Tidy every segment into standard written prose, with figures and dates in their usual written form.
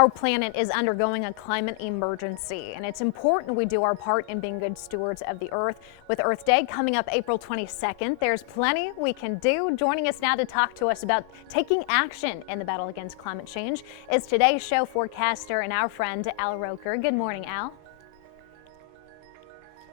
Our planet is undergoing a climate emergency, and it's important we do our part in being good stewards of the Earth. With Earth Day coming up April 22nd, there's plenty we can do. Joining us now to talk to us about taking action in the battle against climate change is today's show forecaster and our friend Al Roker. Good morning, Al.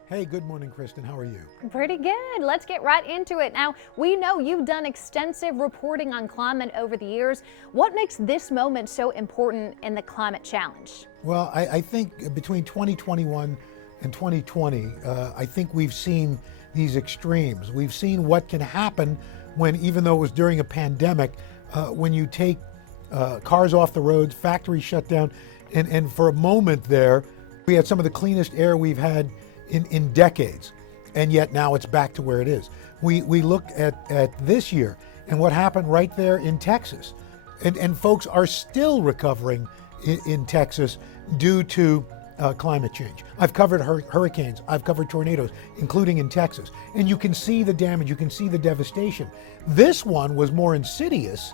Hey, good morning, Kristen. How are you? Pretty good. Let's get right into it. Now, we know you've done extensive reporting on climate over the years. What makes this moment so important in the climate challenge? Well, I think between 2021 and 2020, I think we've seen these extremes. We've seen what can happen when, even though it was during a pandemic, when you take cars off the roads, factories shut down, and for a moment there, we had some of the cleanest air we've had in decades, and yet now it's back to where it is. We look at this year and what happened right there in Texas, and folks are still recovering in Texas due to climate change. I've covered hurricanes, I've covered tornadoes, including in Texas, and you can see the damage, you can see the devastation. This one was more insidious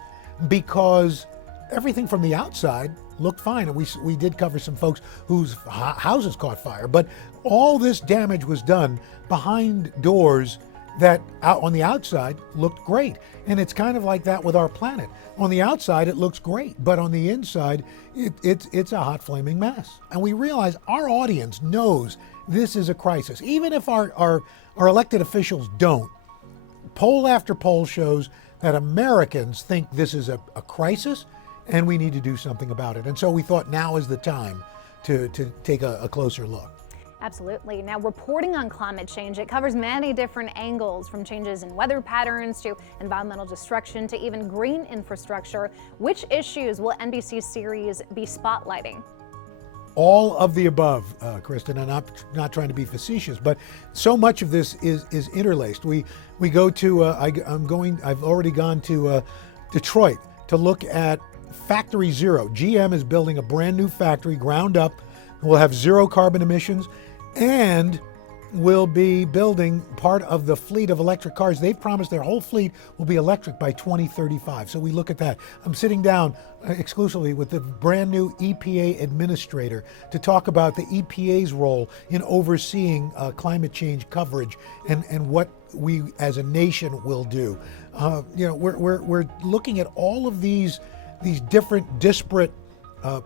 because everything from the outside looked fine, and we did cover some folks whose houses caught fire, but all this damage was done behind doors that on the outside looked great. And it's kind of like that with our planet. On the outside it looks great, but on the inside it's a hot flaming mess. And we realize our audience knows this is a crisis. Even if our elected officials don't, poll after poll shows that Americans think this is a crisis and we need to do something about it. And so we thought now is the time to take a closer look. Absolutely. Now, reporting on climate change, it covers many different angles, from changes in weather patterns to environmental destruction to even green infrastructure. Which issues will NBC's series be spotlighting? All of the above, Kristen, and I'm not trying to be facetious, but so much of this is interlaced. We go to I've already gone to Detroit to look at Factory Zero. GM is building a brand new factory, ground up. We'll have zero carbon emissions, and we'll be building part of the fleet of electric cars. They've promised their whole fleet will be electric by 2035. So we look at that. I'm sitting down exclusively with the brand new EPA administrator to talk about the EPA's role in overseeing climate change coverage and what we as a nation will do. We're looking at all of these different disparate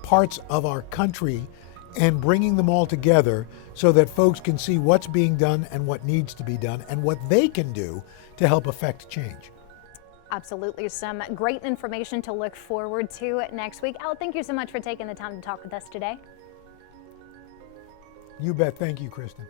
parts of our country and bringing them all together so that folks can see what's being done and what needs to be done and what they can do to help affect change. Absolutely. Some great information to look forward to next week. Al, thank you so much for taking the time to talk with us today. You bet. Thank you, Kristen.